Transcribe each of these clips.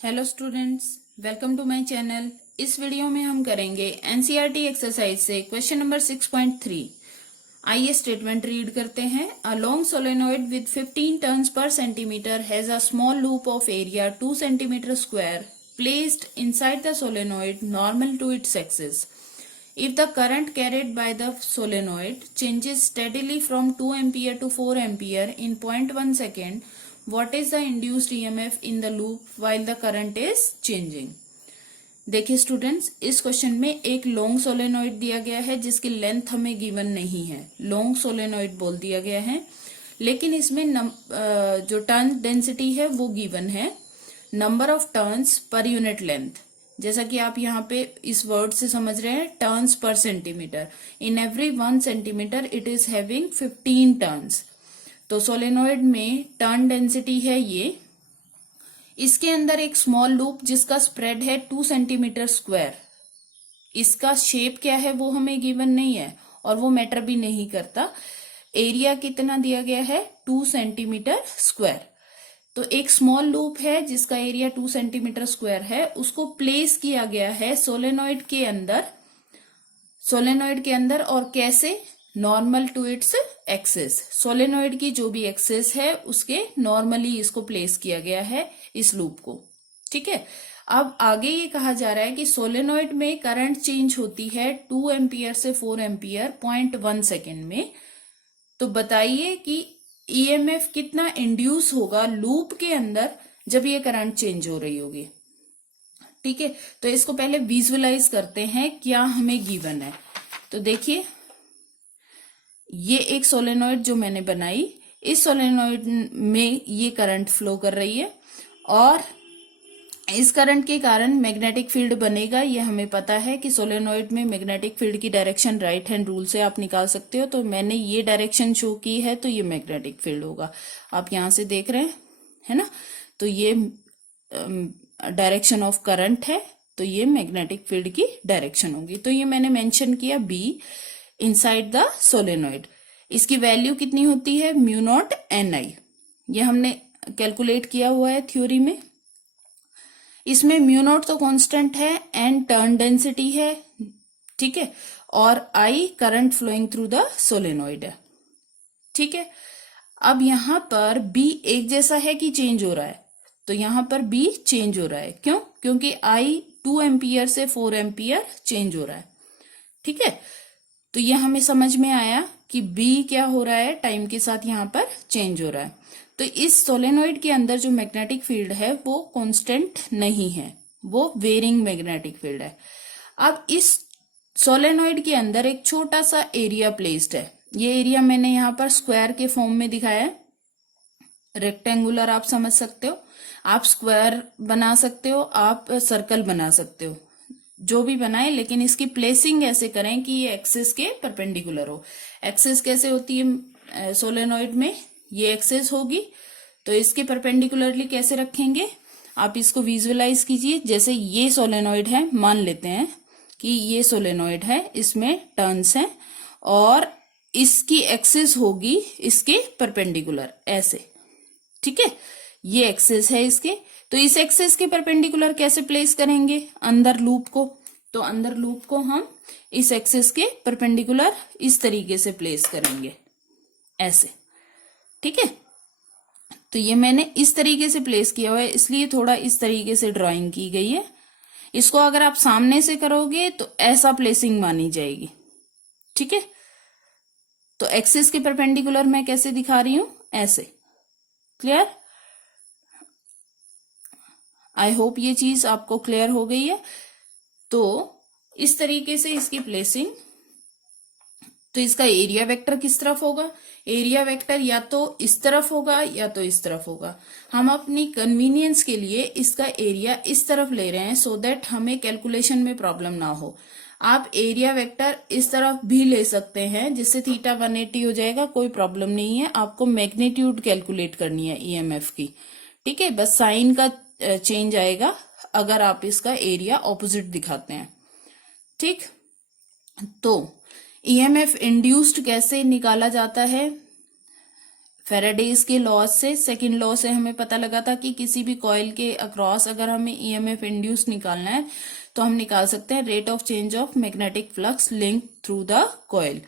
Hello students, welcome to my channel. इस video में हम करेंगे एनसीईआरटी एक्सरसाइज से क्वेश्चन नंबर 6.3। आइए स्टेटमेंट रीड करते हैं। A long solenoid with 15 turns per centimetre has a small loop of area 2 centimetre square placed inside the solenoid normal to its axis. If the current carried by the solenoid changes steadily from 2 ampere to 4 ampere in 0.1 second, what is the induced EMF in the loop while the current is changing? देखिए students, इस question में एक long solenoid दिया गया है जिसकी length हमें given नहीं है। लॉन्ग सोलेनॉइड बोल दिया गया है, लेकिन इसमें जो टर्न डेंसिटी है वो गिवन है, number of turns per unit length. जैसा कि आप यहाँ पे इस वर्ड से समझ रहे हैं, turns per centimetre. In every 1 centimetre it is having 15 turns. तो सोलेनॉइड में टर्न डेंसिटी है ये। इसके अंदर एक स्मॉल लूप जिसका स्प्रेड है 2 सेंटीमीटर स्क्वायर। इसका शेप क्या है वो हमें गिवन नहीं है और वो मैटर भी नहीं करता। एरिया कितना दिया गया है? 2 सेंटीमीटर स्क्वायर। तो एक स्मॉल लूप है जिसका एरिया 2 सेंटीमीटर स्क्वायर है, उसको प्लेस किया गया है सोलेनॉइड के अंदर। और कैसे? Normal to its axis. Solenoid की जो भी एक्सिस है उसके नॉर्मली इसको प्लेस किया गया है, इस लूप को। ठीक है। अब आगे ये कहा जा रहा है कि सोलेनॉइड में करंट चेंज होती है 2 एम्पियर से 4 एम्पियर 0.1 सेकेंड में। तो बताइए कि ईएमएफ कितना इंड्यूस होगा लूप के अंदर जब ये करंट चेंज हो रही होगी। ठीक है, तो इसको पहले विजुअलाइज करते हैं क्या हमें गिवन है। तो देखिए, ये एक सोलेनॉइड जो मैंने बनाई, इस सोलेनॉइड में ये करंट फ्लो कर रही है और इस करंट के कारण मैग्नेटिक फील्ड बनेगा। ये हमें पता है कि सोलेनॉइड में मैग्नेटिक फील्ड की डायरेक्शन राइट हैंड रूल से आप निकाल सकते हो। तो मैंने ये डायरेक्शन शो की है, तो ये मैग्नेटिक फील्ड होगा। आप यहां से देख रहे हैं, है ना? तो ये डायरेक्शन ऑफ करंट है, तो ये मैग्नेटिक फील्ड की डायरेक्शन होगी। तो ये मैंने मेंशन किया बी इनसाइड द सोलेनॉइड। इसकी वैल्यू कितनी होती है? μ0 Ni। ये हमने कैलकुलेट किया हुआ है थ्योरी में। इसमें μ0 तो कांस्टेंट है, एन टर्न डेंसिटी है, ठीक है, और I current flowing through the solenoid है। ठीक है। अब यहां पर बी एक जैसा है कि चेंज हो रहा है? तो यहां पर बी चेंज हो रहा है। क्यों? क्योंकि आई 2 एम्पियर से 4 एम्पियर चेंज हो रहा है। ठीक है, तो ये हमें समझ में आया कि बी क्या हो रहा है, टाइम के साथ यहां पर चेंज हो रहा है। तो इस सोलेनॉइड के अंदर जो मैग्नेटिक फील्ड है वो कांस्टेंट नहीं है, वो वेरिंग मैग्नेटिक फील्ड है। अब इस सोलेनॉइड के अंदर एक छोटा सा एरिया प्लेस्ड है। ये एरिया मैंने यहाँ पर स्क्वायर के फॉर्म में दिखाया है। रेक्टेंगुलर आप समझ सकते हो, आप स्क्वायर बना सकते हो, आप सर्कल बना सकते हो, जो भी बनाए, लेकिन इसकी प्लेसिंग ऐसे करें कि ये एक्सिस के परपेंडिकुलर हो। एक्सिस कैसे होती है सोलेनॉइड में? ये एक्सिस होगी, तो इसके परपेंडिकुलरली कैसे रखेंगे? आप इसको विजुअलाइज कीजिए। जैसे ये सोलेनॉइड है, मान लेते हैं कि ये सोलेनॉइड है, इसमें टर्न्स हैं और इसकी एक्सिस होगी इसके परपेंडिकुलर, ऐसे। ठीक है, ये एक्सिस है इसके। तो इस एक्सिस के परपेंडिकुलर कैसे प्लेस करेंगे? अंदर लूप को। तो अंदर लूप को हम इस एक्सिस के परपेंडिकुलर इस तरीके से प्लेस करेंगे, ऐसे। ठीक है, तो ये मैंने इस तरीके से प्लेस किया हुआ है, इसलिए थोड़ा इस तरीके से ड्राइंग की गई है। इसको अगर आप सामने से करोगे तो ऐसा प्लेसिंग मानी जाएगी। ठीक है, तो एक्सिस के परपेंडिकुलर मैं कैसे दिखा रही हूं? ऐसे। क्लियर? आई होप ये चीज आपको क्लियर हो गई है। तो इस तरीके से इसकी प्लेसिंग। तो इसका एरिया वेक्टर किस तरफ होगा? एरिया वेक्टर या तो इस तरफ होगा या तो इस तरफ होगा। हम अपनी कन्वीनियंस के लिए इसका एरिया इस तरफ ले रहे हैं, सो दैट हमें कैलकुलेशन में प्रॉब्लम ना हो। आप एरिया वेक्टर इस तरफ भी ले सकते हैं, जिससे थीटा 180 हो जाएगा, कोई प्रॉब्लम नहीं है। आपको मैग्नीट्यूड कैलकुलेट करनी है ईएमएफ की। ठीक है, बस साइन का चेंज आएगा अगर आप इसका एरिया ऑपोजिट दिखाते हैं। ठीक, तो ईएमएफ इंड्यूस्ड कैसे निकाला जाता है? फेराडेज के लॉ से, सेकंड लॉ से हमें पता लगा था कि किसी भी कॉइल के अक्रॉस अगर हमें ईएमएफ इंड्यूस निकालना है तो हम निकाल सकते हैं rate of change of magnetic flux link through the coil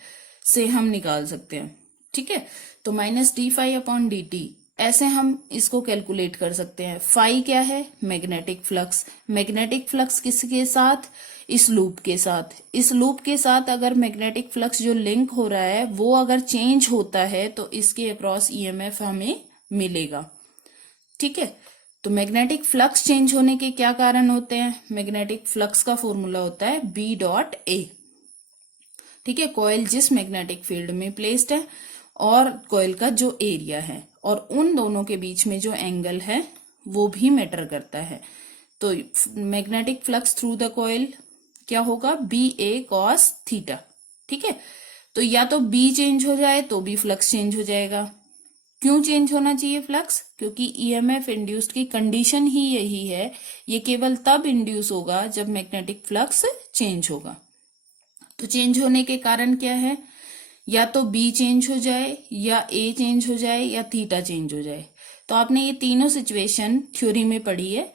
से हम निकाल सकते हैं। ठीक है, तो minus d phi upon D t, ऐसे हम इसको कैलकुलेट कर सकते हैं। फाई क्या है? Magnetic flux. मैग्नेटिक फ्लक्स किसके साथ? इस लूप के साथ। इस लूप के साथ अगर मैग्नेटिक फ्लक्स जो लिंक हो रहा है वो अगर चेंज होता है तो इसके अक्रॉस ईएमएफ हमें मिलेगा। ठीक है, तो मैग्नेटिक फ्लक्स चेंज होने के क्या कारण होते हैं? मैग्नेटिक फ्लक्स का फॉर्मूला होता है बी डॉट ए। ठीक है, कॉइल जिस मैग्नेटिक फील्ड में प्लेस्ड है और कॉइल का जो एरिया है और उन दोनों के बीच में जो एंगल है वो भी मैटर करता है। तो magnetic flux through the coil क्या होगा? B A cos theta. ठीक है, तो या तो बी चेंज हो जाए तो भी फ्लक्स चेंज हो जाएगा। क्यों चेंज होना चाहिए फ्लक्स? क्योंकि ईएमएफ इंड्यूस्ड की कंडीशन ही यही है, ये केवल तब इंड्यूस होगा जब मैग्नेटिक फ्लक्स चेंज होगा। तो चेंज होने के कारण क्या है? या तो बी चेंज हो जाए, या ए चेंज हो जाए, या थीटा चेंज हो जाए। तो आपने ये तीनों सिचुएशन थ्योरी में पढ़ी है।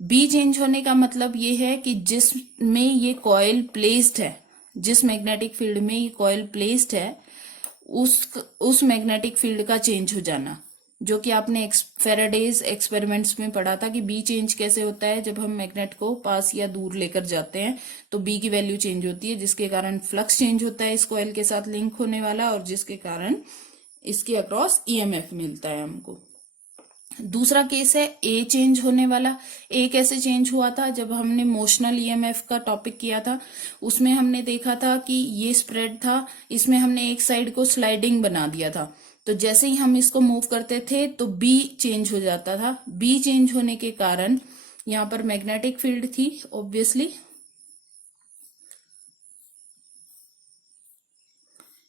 बी चेंज होने का मतलब ये है कि जिसमें ये कॉइल प्लेस्ड है, जिस मैग्नेटिक फील्ड में ये कॉइल प्लेस्ड है, उस मैग्नेटिक फील्ड का चेंज हो जाना, जो कि आपने फेराडेज एक्सपेरिमेंट्स में पढ़ा था कि बी चेंज कैसे होता है। जब हम मैग्नेट को पास या दूर लेकर जाते हैं तो बी की वैल्यू चेंज होती है, जिसके कारण फ्लक्स चेंज होता है इस कॉइल के साथ लिंक होने वाला, और जिसके कारण इसके अक्रॉस ईएमएफ मिलता है हमको। दूसरा केस है ए चेंज होने वाला। ए कैसे चेंज हुआ था? जब हमने मोशनल ईएमएफ का टॉपिक किया था उसमें हमने देखा था कि ये स्प्रेड था, इसमें हमने एक साइड को स्लाइडिंग बना दिया था। तो जैसे ही हम इसको मूव करते थे तो बी चेंज हो जाता था। बी चेंज होने के कारण यहाँ पर मैग्नेटिक फील्ड थी ऑब्वियसली,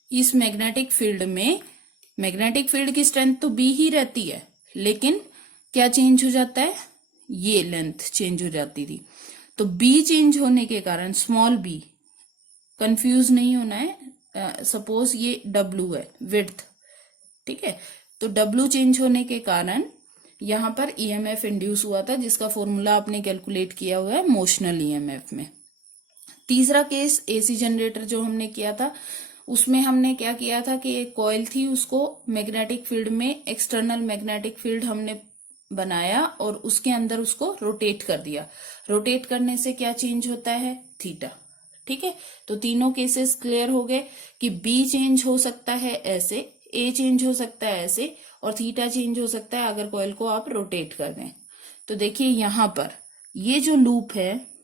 इस मैग्नेटिक फील्ड में मैग्नेटिक फील्ड की स्ट्रेंथ तो बी ही रहती है, लेकिन क्या चेंज हो जाता है? ये लेंथ चेंज हो जाती थी। तो बी चेंज होने के कारण, स्मॉल बी, कंफ्यूज नहीं होना है, सपोज ये डब्ल्यू है विड्थ, ठीक है, तो डब्ल्यू चेंज होने के कारण यहां पर ईएमएफ इंड्यूस हुआ था, जिसका फॉर्मूला आपने कैलकुलेट किया हुआ है मोशनल ईएमएफ में। तीसरा केस एसी जनरेटर जो हमने किया था, उसमें हमने क्या किया था कि एक कॉइल थी, उसको मैग्नेटिक फील्ड में एक्सटर्नल मैग्नेटिक फील्ड हमने बनाया और उसके अंदर उसको रोटेट कर दिया। रोटेट करने से क्या चेंज होता है? थीटा। ठीक है, तो तीनों केसेस क्लियर हो गए कि बी चेंज हो सकता है ऐसे, ए चेंज हो सकता है ऐसे, और थीटा चेंज हो सकता है अगर कॉइल को आप रोटेट कर दें। तो देखिए यहां पर ये जो लूप है,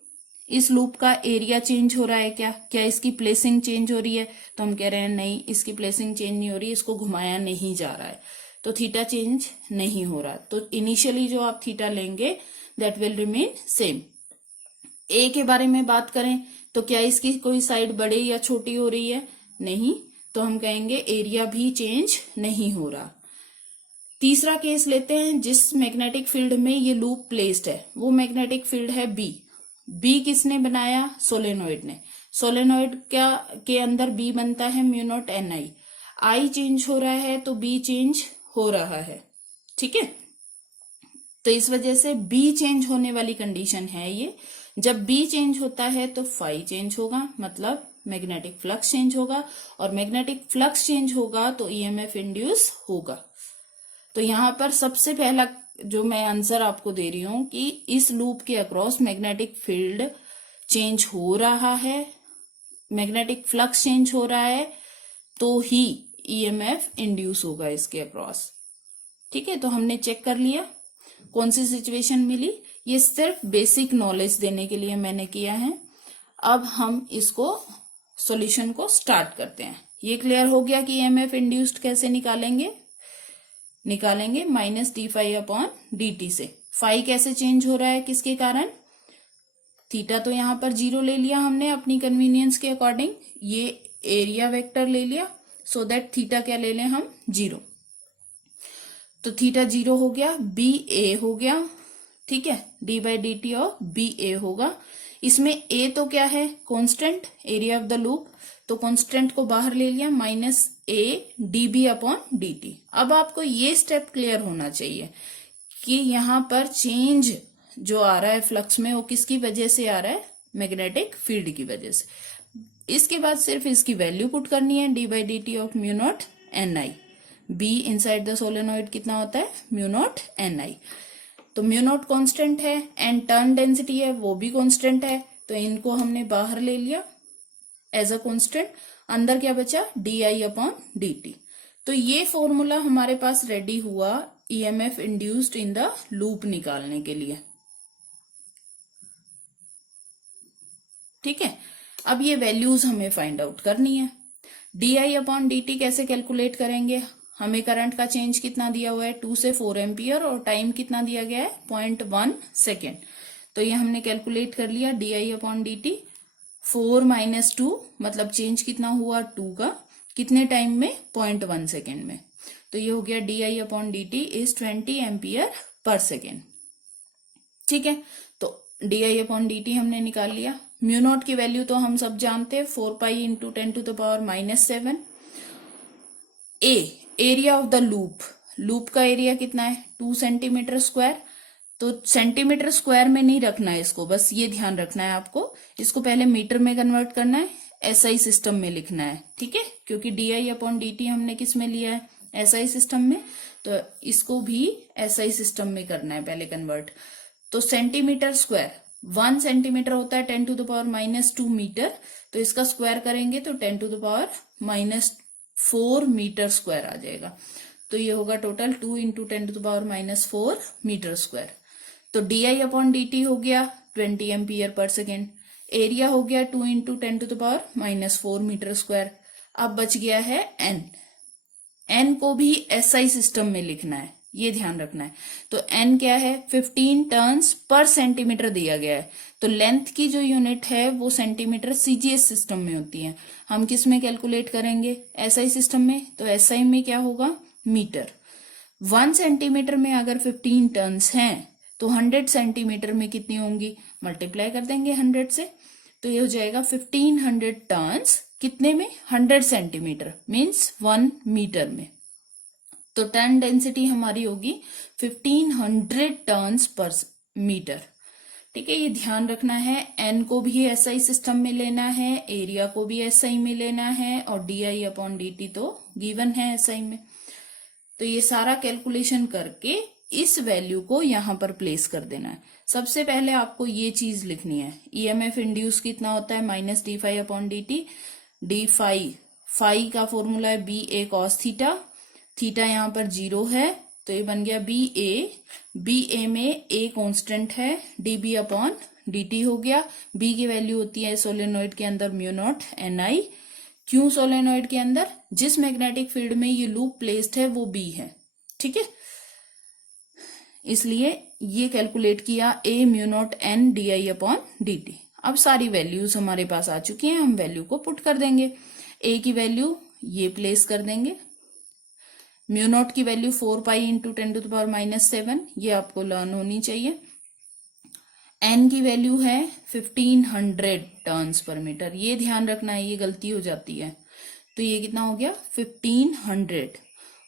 इस लूप का एरिया चेंज हो रहा है क्या? क्या इसकी प्लेसिंग चेंज हो रही है? तो हम कह रहे हैं नहीं, इसकी प्लेसिंग चेंज नहीं हो रही, इसको घुमाया नहीं जा रहा है, तो थीटा चेंज नहीं हो रहा। तो इनिशियली जो आप थीटा लेंगे दैट विल रिमेन सेम। ए के बारे में बात करें तो क्या इसकी कोई साइड बड़ी या छोटी हो रही है? नहीं, तो हम कहेंगे एरिया भी चेंज नहीं हो रहा। तीसरा केस लेते हैं, जिस मैग्नेटिक फील्ड में ये लूप प्लेस्ड है वो मैग्नेटिक फील्ड है बी। बी किसने बनाया? सोलेनोइड ने। सोलेनोइड क्या के अंदर बी बनता है mu not N I. I change हो रहा है तो बी चेंज हो रहा है। ठीक है, तो इस वजह से बी चेंज होने वाली कंडीशन है ये। जब बी चेंज होता है तो फाई चेंज होगा, मतलब मैग्नेटिक फ्लक्स चेंज होगा, और मैग्नेटिक फ्लक्स चेंज होगा तो ईएमएफ इंड्यूस होगा। तो यहां पर सबसे पहला जो मैं आंसर आपको दे रही हूं कि इस लूप के अक्रॉस मैग्नेटिक फील्ड चेंज हो रहा है, मैग्नेटिक फ्लक्स चेंज हो रहा है, तो ही ईएमएफ इंड्यूस होगा इसके अक्रॉस। ठीक है, तो हमने चेक कर लिया कौन सी सिचुएशन मिली। ये सिर्फ बेसिक नॉलेज देने के लिए मैंने किया है। अब हम इसको सॉल्यूशन को स्टार्ट करते हैं। ये क्लियर हो गया कि ईएमएफ इंड्यूस्ड कैसे निकालेंगे minus d phi upon D t से। फाई कैसे चेंज हो रहा है, किसके कारण? थीटा तो यहां पर 0 ले लिया हमने अपनी कन्वीनियंस के अकॉर्डिंग, ये एरिया वेक्टर ले लिया, सो दैट थीटा क्या ले लें हम? 0। तो थीटा 0 हो गया, बी ए हो गया। ठीक है, D by D T of B A होगा। इसमें ए तो क्या है? Constant area of the loop, तो कांस्टेंट को बाहर ले लिया, minus A DB upon dt। अब आपको ये स्टेप क्लियर होना चाहिए कि यहाँ पर चेंज जो आ रहा है फ्लक्स में वो किसकी वजह से आ रहा है, मैग्नेटिक फील्ड की वजह से। इसके बाद सिर्फ इसकी वैल्यू पुट करनी है, D by D T of mu not N I. Be inside the solenoid कितना होता है, म्यू नॉट एन आई। तो म्यू नॉट कॉन्स्टेंट है एंड टर्न डेंसिटी है वो भी कॉन्स्टेंट है, तो इनको हमने बाहर ले लिया एज अ कॉन्स्टेंट। अंदर क्या बचा, D I upon D T. तो ये फॉर्मूला हमारे पास रेडी हुआ EMF induced in the loop निकालने के लिए। ठीक है, अब ये वैल्यूज हमें फाइंड आउट करनी है। D I upon D T कैसे कैलकुलेट करेंगे, हमें करंट का चेंज कितना दिया हुआ है 2 से 4 एम्पियर और टाइम कितना दिया गया है 0.1 सेकेंड। तो ये हमने कैलकुलेट कर लिया, D I upon D T 4 minus 2 मतलब चेंज कितना हुआ 2 का, कितने टाइम में 0.1 सेकेंड में। तो ये हो गया D I upon D T is 20 ampere per second. ठीक है, तो D I upon D T हमने निकाल लिया। म्यू नॉट की वैल्यू तो हम सब जानते हैं 4 pi into 10⁻⁻⁷। A area of the loop, loop का एरिया कितना है 2 सेंटीमीटर स्क्वायर। तो सेंटीमीटर स्क्वायर में नहीं रखना है इसको, बस ये ध्यान रखना है आपको, इसको पहले मीटर में कन्वर्ट करना है, एसआई सिस्टम में लिखना है। ठीक है, क्योंकि D I upon D T हमने किस में लिया है, एसआई सिस्टम में, तो इसको भी एसआई सिस्टम में करना है पहले कन्वर्ट। तो सेंटीमीटर स्क्वायर 1 सेंटीमीटर होता है 10⁻⁻² मीटर, तो इसका स्क्वायर करेंगे तो 10⁻⁻4 मीटर स्क्वायर आ जाएगा। तो ये होगा टोटल 2 इंटू 10⁻⁻4 मीटर स्क्वायर। तो D I upon D t हो गया 20 एम्पियर पर सेकेंड, एरिया हो गया 2 इंटू 10⁻⁻4 मीटर स्क्वायर। अब बच गया है एन, एन को भी एसआई सिस्टम में लिखना है, ये ध्यान रखना है। तो एन क्या है 15 टर्न्स पर सेंटीमीटर दिया गया है, तो लेंथ की जो यूनिट है वो सेंटीमीटर सीजीएस सिस्टम में होती है। हम किस में कैलकुलेट करेंगे, एसआई सिस्टम में, तो एसआई में क्या होगा मीटर। 1 सेंटीमीटर में अगर 15 टर्न्स हैं तो 100 सेंटीमीटर में कितनी होंगी, मल्टीप्लाई कर देंगे 100 से, तो ये हो जाएगा 1500 टर्न्स कितने में 100 सेंटीमीटर मीन्स 1 मीटर में। तो टर्न डेंसिटी हमारी होगी 1500 टर्न्स पर मीटर। ठीक है, ये ध्यान रखना है, एन को भी एसआई सिस्टम में लेना है, एरिया को भी एसआई में लेना है, और D I upon D T तो गिवन है एसआई में। तो ये सारा कैलकुलेशन करके इस वैल्यू को यहां पर प्लेस कर देना है। सबसे पहले आपको ये चीज लिखनी है, ईएमएफ इंड्यूस कितना होता है minus d phi upon D t. D phi, phi का फॉर्मूला है B A cos theta, theta यहाँ पर 0 है तो ये बन गया बी ए में ए कांस्टेंट है, d B upon D t हो गया। बी की वैल्यू होती है सोलेनोइड के अंदर म्यू नॉट एन आई। क्यों सोलेनोइड के अंदर, जिस मैग्नेटिक फील्ड में ये लूप प्लेस्ड है वो बी है। ठीक है, इसलिए ये कैलकुलेट किया A mu not N D I upon D T. अब सारी वैल्यूज हमारे पास आ चुकी हैं, हम वैल्यू को पुट कर देंगे। ए की वैल्यू ये प्लेस कर देंगे, म्यू नॉट की वैल्यू 4 पाई इंटू 10⁻⁻⁷, ये आपको लर्न होनी चाहिए। एन की वैल्यू है 1500 टर्न्स पर मीटर, ये ध्यान रखना है, ये गलती हो जाती है। तो ये कितना हो गया 1500,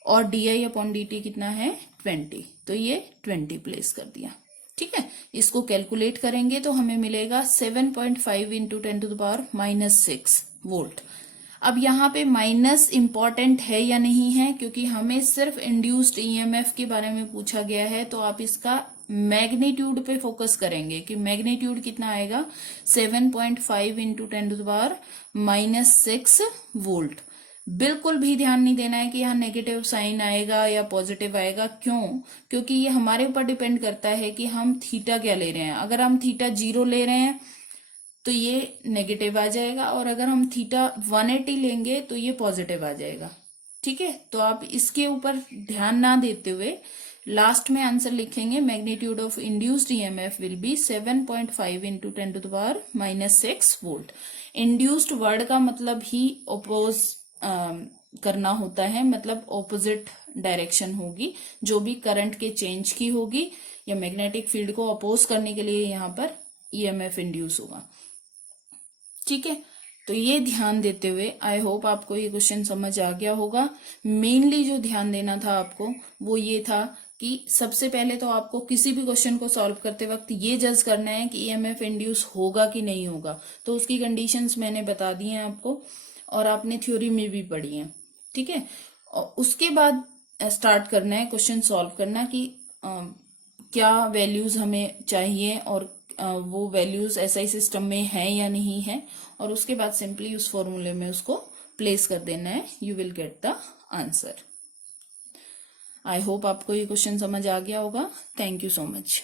और D I upon D T कितना है 20, तो ये 20 प्लेस कर दिया। ठीक है, इसको कैलकुलेट करेंगे तो हमें मिलेगा 7.5 इंटू 10⁻⁻6 वोल्ट। अब यहाँ पे माइनस इंपॉर्टेंट है या नहीं है, क्योंकि हमें सिर्फ इंड्यूस्ड ईएमएफ के बारे में पूछा गया है, तो आप इसका मैग्नीट्यूड पे फोकस करेंगे कि मैग्नीट्यूड कितना आएगा 7.5 इंटू 10⁻⁻6 वोल्ट। बिल्कुल भी ध्यान नहीं देना है कि यहाँ नेगेटिव साइन आएगा या पॉजिटिव आएगा, क्यों, क्योंकि ये हमारे ऊपर डिपेंड करता है कि हम थीटा क्या ले रहे हैं। अगर हम थीटा 0 ले रहे हैं तो ये नेगेटिव आ जाएगा, और अगर हम थीटा 180 लेंगे तो ये पॉजिटिव आ जाएगा। ठीक है, तो आप इसके ऊपर ध्यान ना देते हुए लास्ट में आंसर लिखेंगे, magnitude of induced EMF will be 7.5 into 10⁻⁻6 volt. Induced word का मतलब ही ओपोज करना होता है, मतलब ऑपोजिट डायरेक्शन होगी, जो भी करंट के चेंज की होगी या मैग्नेटिक फील्ड को अपोज करने के लिए यहाँ पर ईएमएफ इंड्यूस होगा। ठीक है, तो ये ध्यान देते हुए आई होप आपको ये क्वेश्चन समझ आ गया होगा। मेनली जो ध्यान देना था आपको वो ये था कि सबसे पहले तो आपको किसी भी क्वेश्चन को सॉल्व करते वक्त ये जज करना है कि ईएमएफ इंड्यूस होगा कि नहीं होगा। तो उसकी कंडीशंस मैंने बता दी हैं आपको और आपने थ्योरी में भी पढ़ी है, ठीक है। और उसके बाद स्टार्ट करना है क्वेश्चन सॉल्व करना कि क्या वैल्यूज हमें चाहिए और वो वैल्यूज एसआई सिस्टम में है या नहीं है, और उसके बाद सिंपली उस फॉर्मूले में उसको प्लेस कर देना है, you will get the answer. I hope आपको ये क्वेश्चन समझ आ गया होगा। Thank you so much.